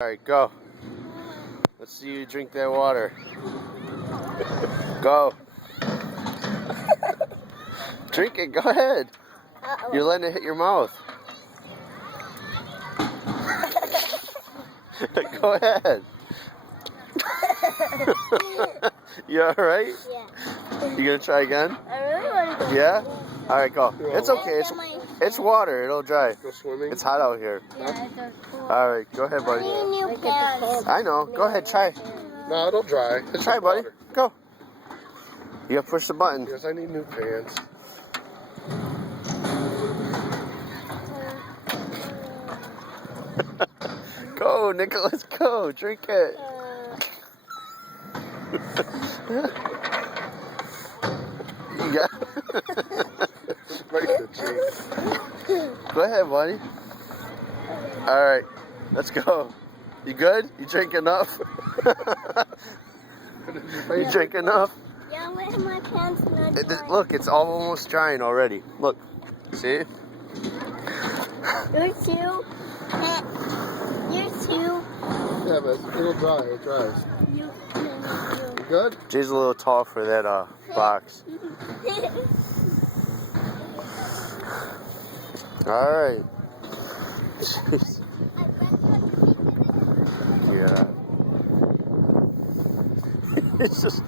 Alright, go. Let's see you drink that water. Go. Drink it, go ahead. You're letting it hit your mouth. Go ahead. You alright? Yeah. You gonna try again? I really want to go. Yeah? Alright, go. It's okay. It's water. It'll dry. Go swimming. It's hot out here. Yeah, it's a cool. Alright, go ahead, buddy. I need new pants. I know. Go ahead, try. No, it'll dry. It's Try, just buddy. water. Go. You gotta push the button. Yes, I need new pants. Go, Nicholas, go. Drink it. You got Right in the cheek. Go ahead, buddy. Alright, let's go. You good? You drink enough? You drink enough? Yeah, where are my pants not dry? Look, it's almost drying already. Look. See? You're too. You're too. Yeah, but it'll dry. It dries. You. You good? Jay's a little tall for that box. Alright. Yeah. It's just